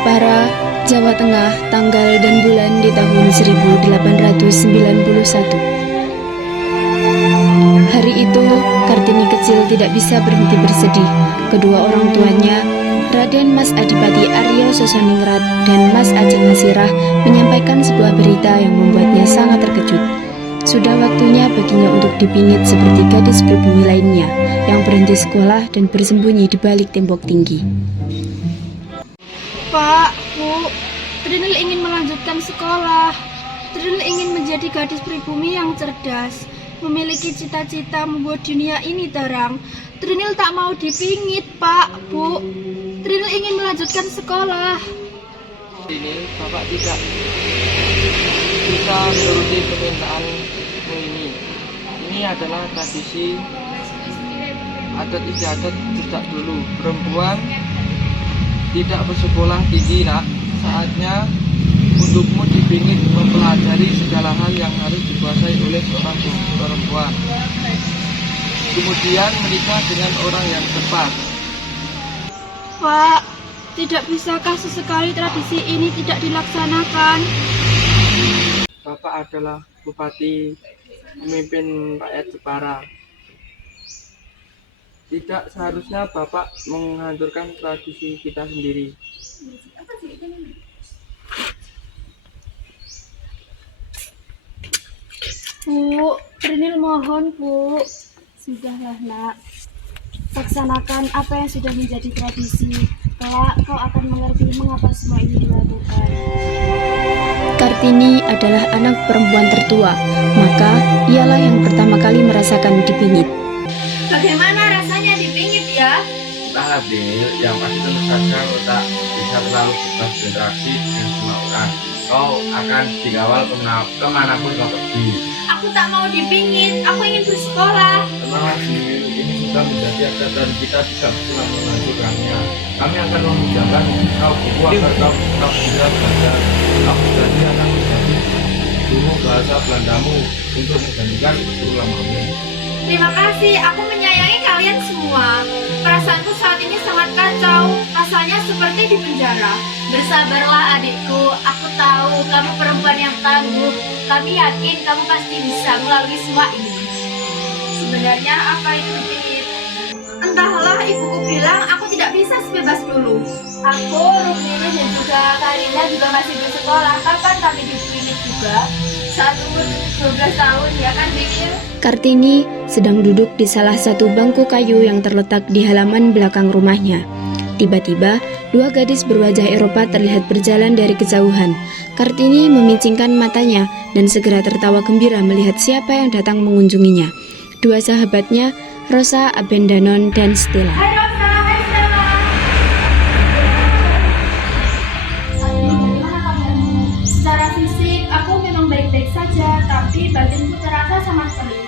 Jepara, Jawa Tengah, tanggal dan bulan di tahun 1891. Hari itu, Kartini kecil tidak bisa berhenti bersedih. Kedua orang tuanya, Raden Mas Adipati Aryo Sosoningrat dan Mas Ajeng Masirah, menyampaikan sebuah berita yang membuatnya sangat terkejut. Sudah waktunya baginya untuk dipingit seperti gadis pribumi lainnya yang berhenti sekolah dan bersembunyi di balik tembok tinggi. Pak, Bu, Trinil ingin melanjutkan sekolah. Trinil ingin menjadi gadis pribumi yang cerdas, memiliki cita-cita membuat dunia ini terang. Trinil tak mau dipingit, Pak, Bu. Trinil ingin melanjutkan sekolah. Ini Bapak tidak bisa menuruti permintaanmu ini. Ini adalah tradisi adat istiadat sejak dulu. Perempuan tidak bersekolah tinggi, nak. Saatnya untukmu dipingit mempelajari segala hal yang harus dikuasai oleh seorang perempuan. Kemudian menikah dengan orang yang tepat. Pak, tidak bisakah sesekali tradisi ini tidak dilaksanakan? Bapak adalah bupati, pemimpin rakyat Jepara. Tidak seharusnya Bapak menghancurkan tradisi kita sendiri. Bu, Trinil mohon, Bu. Sudahlah, nak. Laksanakan apa yang sudah menjadi tradisi. Kelak kau akan mengerti mengapa semua ini dilakukan. Kartini adalah anak perempuan tertua, maka ialah yang pertama kali merasakan dipingit. Bagaimana rasanya dipingit ya? Entahlah Bil, yang pasti tentu saja kau tak bisa terlalu bebas berinteraksi dengan semua orang. Kau akan dikawal kemanapun kau pergi. Aku tak mau dipingit, aku ingin bersekolah. Tenanglah Bil, ini sudah menjadi adat dan kita tidak bisa menghancurkannya. Kami akan memudahkan kau buku agar kau tetap bisa belajar. Aku janji akan menjadi guru bahasa Belandamu untuk menggantikan guru lamamu. Terima kasih, aku menyayangi kalian semua. Perasaanku saat ini sangat kacau, rasanya seperti di penjara. Bersabarlah adikku, aku tahu kamu perempuan yang tangguh. Kami yakin kamu pasti bisa melalui semua ini. Sebenarnya apa itu dipingit? Entahlah, ibuku bilang aku tidak bisa sebebas dulu. Aku, Rumini dan juga Karina juga masih bersekolah. Kapan kami dipingit juga? Saat umur 12 tahun, ya kan, Bikir? Kartini sedang duduk di salah satu bangku kayu yang terletak di halaman belakang rumahnya. Tiba-tiba, dua gadis berwajah Eropa terlihat berjalan dari kejauhan. Kartini memincingkan matanya dan segera tertawa gembira melihat siapa yang datang mengunjunginya. Dua sahabatnya, Rosa, Abendanon, dan Stella. Hai Rosa, hai Stella. Bagaimana kabarmu? Secara fisik, aku memang baik-baik saja, tapi batinku terasa sama sekali.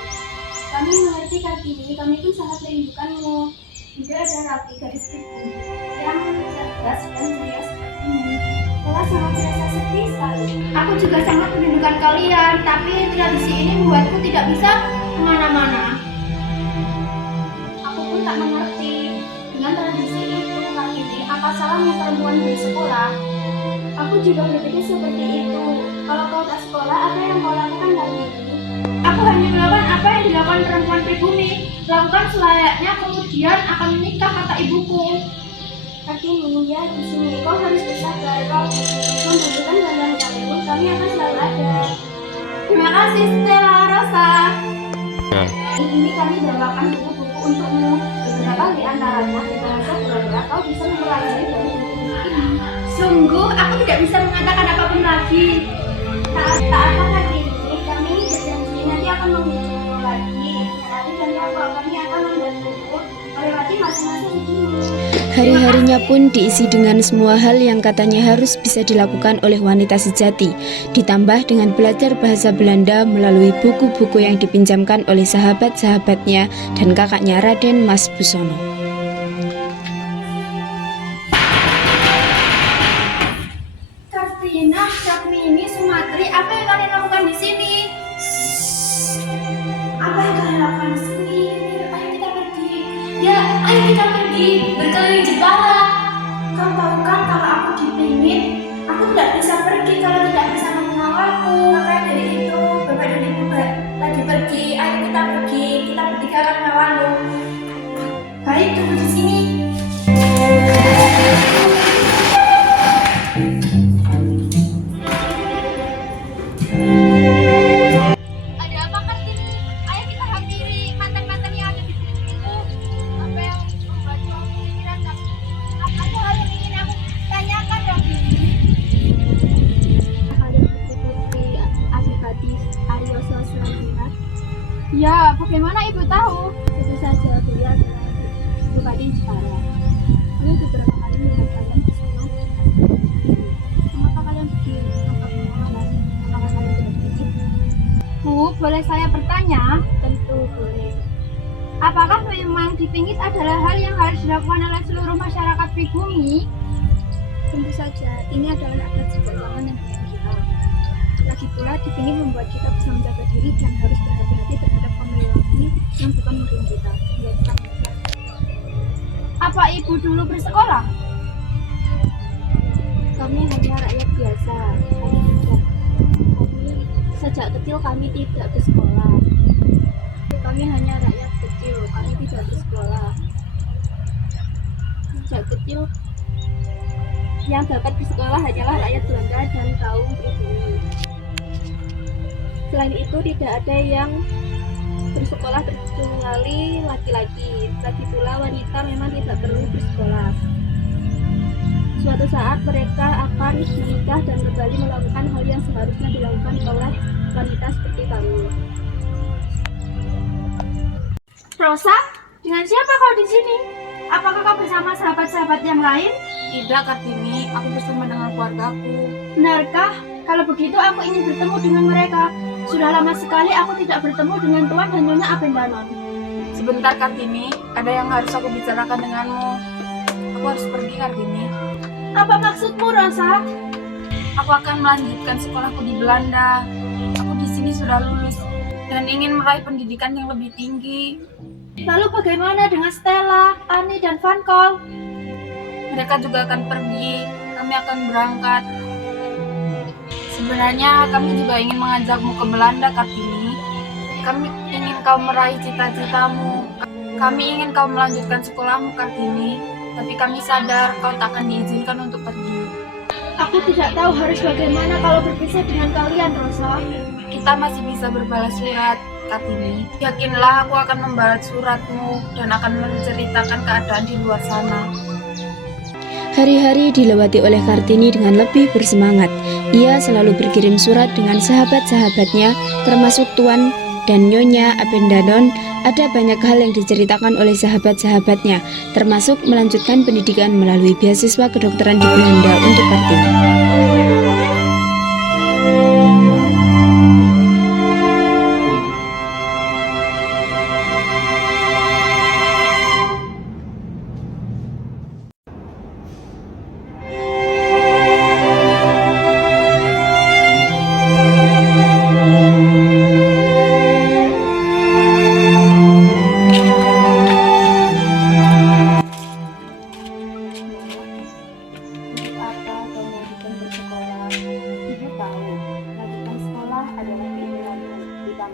Kami mengerti Kartini, kami pun sangat merindukanmu. Juga ada Rati, gadis pribumi yang cerdas dan ceria sepertimu. Telah sangat terasa sepi sekali. Aku juga sangat merindukan kalian, tapi tradisi ini membuatku tidak bisa kemana-mana. Aku pun tak mengerti dengan tradisi itu, Kartini. Apa salahnya perempuan bersekolah? Aku juga berpikir seperti itu. Kalau kau tak sekolah, apa yang kau lakukan, Kartini? Aku hanya melakukan apa yang dilakukan perempuan pribumi. Lakukan selayaknya, kemudian akan menikah, kata ibuku. Kartini, ya di sini kau harus bersabar. Kau membutuhkan bantuan kami, kami akan selalu ada. Terima kasih Stella, Rosa. Ini kami bawakan buku-buku untukmu. Beberapa di antaranya bahasa Belanda kau bisa mempelajari dari buku ini. Sungguh, aku tidak bisa mengatakan apapun lagi. Tak apa Kartini, kami berjanji nanti akan menghubungimu lagi. Nanti dan kami akan membantumu melewati masa-masa ini. Hari-harinya pun diisi dengan semua hal yang katanya harus bisa dilakukan oleh wanita sejati, ditambah dengan belajar bahasa Belanda melalui buku-buku yang dipinjamkan oleh sahabat-sahabatnya dan kakaknya Raden Mas Busono. Kartina, Cakmini, Sumatri, apa yang kalian lakukan di sini? Apa yang kalian lakukan di sini? Ayo kita pergi. Ya, ayo kita pergi berkeliling Jepara. Kau tahu kan kalau aku dipingit Ya, bagaimana ibu tahu? Tentu saja, beliau adalah Bupati Jepara. Kami beberapa kali melihat kalian bersama. Mengapa kalian begini? Apakah kalian tidak sedikit? Bu, boleh saya bertanya? Tentu boleh. Apakah memang dipingit adalah hal yang harus dilakukan oleh seluruh masyarakat pribumi? Tentu saja, ini adalah adat sejak zaman yang kita. Lagi pula dipingit membuat kita bisa menjaga diri dan harus berhati-hati terhadap kaum lelaki yang bukan murid kita. Apa ibu dulu bersekolah? Kami hanya rakyat biasa, kami tidak. Sejak kecil kami tidak bersekolah. Kami hanya rakyat kecil, kami tidak bersekolah. Sejak kecil, yang dapat bersekolah hanyalah rakyat Belanda dan kaum pribumi. Selain itu tidak ada yang bersekolah kecuali laki-laki. Lagi pula wanita memang tidak perlu bersekolah. Suatu saat mereka akan menikah dan kembali melakukan hal yang seharusnya dilakukan oleh wanita seperti kami. Rosa, dengan siapa kau di sini? Apakah kau bersama sahabat-sahabat yang lain? Tidak, Kartini, aku bersama dengan keluargaku. Benarkah? Kalau begitu aku ingin bertemu dengan mereka. Sudah lama sekali aku tidak bertemu dengan Tuan dan Nyonya Abendanon. Sebentar, Kartini, ada yang harus aku bicarakan denganmu. Aku harus pergi, Kartini. Apa maksudmu, Rosa? Aku akan melanjutkan sekolahku di Belanda. Aku di sini sudah lulus dan ingin meraih pendidikan yang lebih tinggi. Lalu bagaimana dengan Stella, Annie, dan Van Kol? Mereka juga akan pergi. Kami akan berangkat. Sebenarnya kami juga ingin mengajakmu ke Belanda, Kartini. Kami ingin kau meraih cita-citamu. Kami ingin kau melanjutkan sekolahmu, Kartini. Tapi kami sadar kau tak akan diizinkan untuk pergi. Aku tidak tahu harus bagaimana kalau berpisah dengan kalian, Rosa. Kita masih bisa berbalas surat, Kartini. Yakinlah aku akan membalas suratmu dan akan menceritakan keadaan di luar sana. Hari-hari dilewati oleh Kartini dengan lebih bersemangat. Ia selalu berkirim surat dengan sahabat-sahabatnya, termasuk Tuan dan Nyonya Abendanon. Ada banyak hal yang diceritakan oleh sahabat-sahabatnya, termasuk melanjutkan pendidikan melalui beasiswa kedokteran di Belanda untuk Kartini.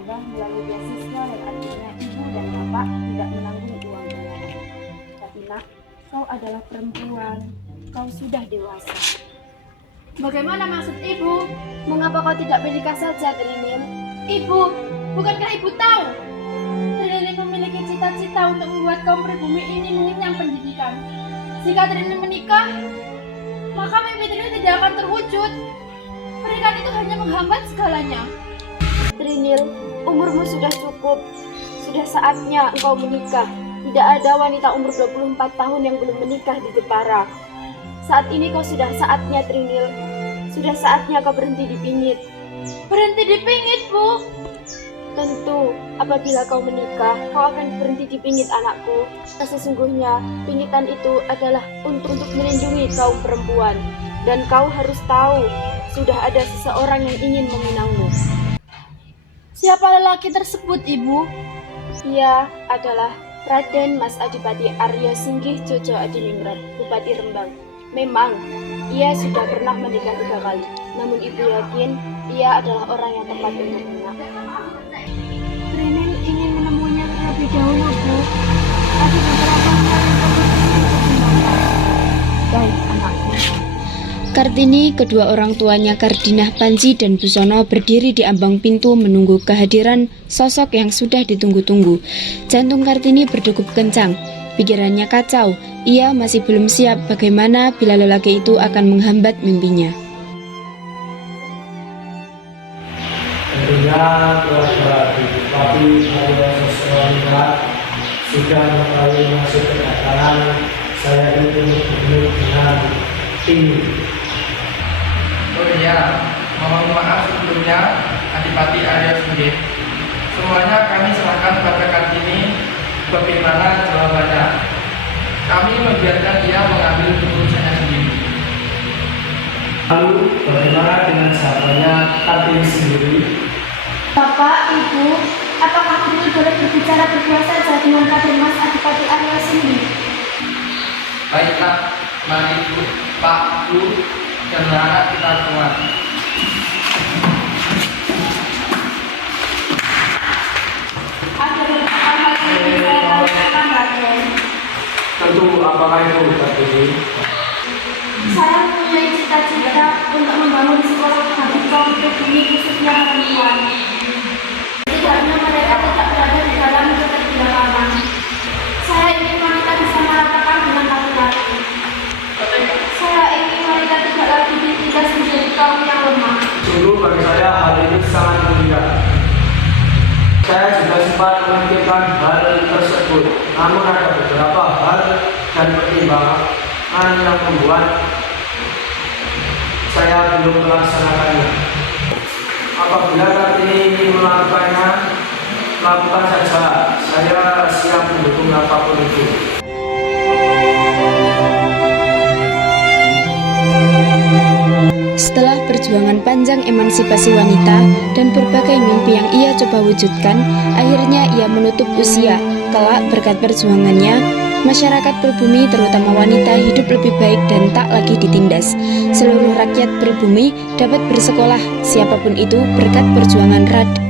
Melalui beasiswa dan artinya ibu dan bapak tidak menanggung uang bulanan. Tapi nak, kau adalah perempuan, kau sudah dewasa. Bagaimana maksud ibu? Mengapa kau tidak menikah saja, Trinil? Ibu, bukankah ibu tahu? Trinil memiliki cita-cita untuk membuat kaum pribumi ini mengenyam pendidikan. Jika Trinil menikah, maka mimpi Trinil tidak akan terwujud. Pernikahan itu hanya menghambat segalanya. Trinil, umurmu sudah cukup. Sudah saatnya engkau menikah. Tidak ada wanita umur 24 tahun yang belum menikah di Jepara. Saat ini kau sudah saatnya, Trinil. Sudah saatnya kau berhenti dipingit. Berhenti dipingit, Bu? Tentu, apabila kau menikah, kau akan berhenti dipingit, anakku. Sesungguhnya, pingitan itu adalah untuk melindungi kaum perempuan. Dan kau harus tahu, sudah ada seseorang yang ingin meminangmu. Siapa lelaki tersebut, Ibu? Ia adalah Raden Mas Adipati Aryo Singgih Jojo Adiningrat, Bupati Rembang. Memang, ia sudah pernah menikah 3 kali. Namun Ibu yakin, ia adalah orang yang tepat untuk menikah. Trinil ingin menemuinya terlebih dahulu, Bu. Ada beberapa hal yang perlu dipertimbangkan. Baik, anakku. Kartini, kedua orang tuanya Kardinah Panji dan Busono berdiri di ambang pintu menunggu kehadiran sosok yang sudah ditunggu-tunggu. Jantung Kartini berdegup kencang, pikirannya kacau. Ia masih belum siap bagaimana bila lelaki itu akan menghambat mimpinya. Tentunya keluarga di Jepang Bupati Aryo Soswaningrat sudah mengetahui maksud kedatangan saya ini bertemu dengan tim. Oh iya, mohon maaf sebelumnya Adipati Aryo Sendiri. Semuanya kami serahkan pada Kartini bagaimana jawabannya. Kami membiarkan dia mengambil keputusannya sendiri. Lalu bagaimana dengan sahabatnya Kartini sendiri? Bapak, Ibu, apakah kami boleh berbicara berdua saja dengan Raden Mas Adipati Aryo sendiri? Baiklah, mari Bu, Pak, Bu, dan anak kita keluar. Ada beberapa hal yang ingin saya tanyakan, Raden. Tentu apakah itu Kartini? Saya mempunyai cita-cita untuk membangun sekolah bagi kaum pribumi khususnya perempuan. Setidaknya mereka tidak berada di dalam keterbelakangan. Saya ingin wanita bisa meratakan dengan laki-laki. Saya ingin wanita tidak lagi ditindas menjadi kaum yang lemah. Sungguh bagi saya hal ini sangat mulia. Saya juga sempat memikirkan hal tersebut, namun ada beberapa hal dan pertimbangan yang membuat saya belum melaksanakannya. Apabila Kartini ingin melakukannya, lakukan saja. Saya siap mendukung apapun itu. Setelah perjuangan panjang emansipasi wanita dan berbagai mimpi yang ia coba wujudkan, akhirnya ia menutup usia. Kelak berkat perjuangannya, masyarakat pribumi terutama wanita hidup lebih baik dan tak lagi ditindas. Seluruh rakyat pribumi dapat bersekolah, siapapun itu berkat perjuangan Raden